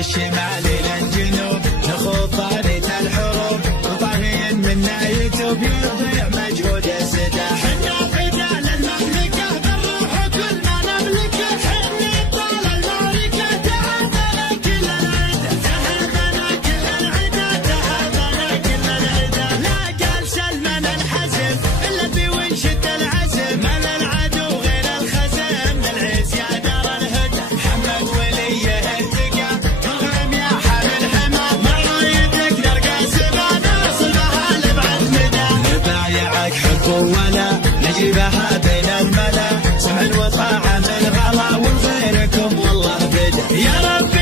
الشمال الى الجنوب نخوض طريق الحروب وطاغين منا يتوب يضيع مجهود السداح. حنا رجال المملكة بالروح وكل ما نملكه حنا ابطال المعركة تهابنا كل العدا تهابنا كل العدا تهابنا كل العدا. لا قال سلمان الحزم الا بونشد العزم من العدو غير الخزم للعز يا دار الهدى. محمد وليه التقى تغرم يا حامل حمى مرايدك نرقى سبانا صلبها لبعد مدى. نبايعك حب ولا نجيبها بين الملا سمع وطاعة من غلا وغيركم والله بدا. يا رب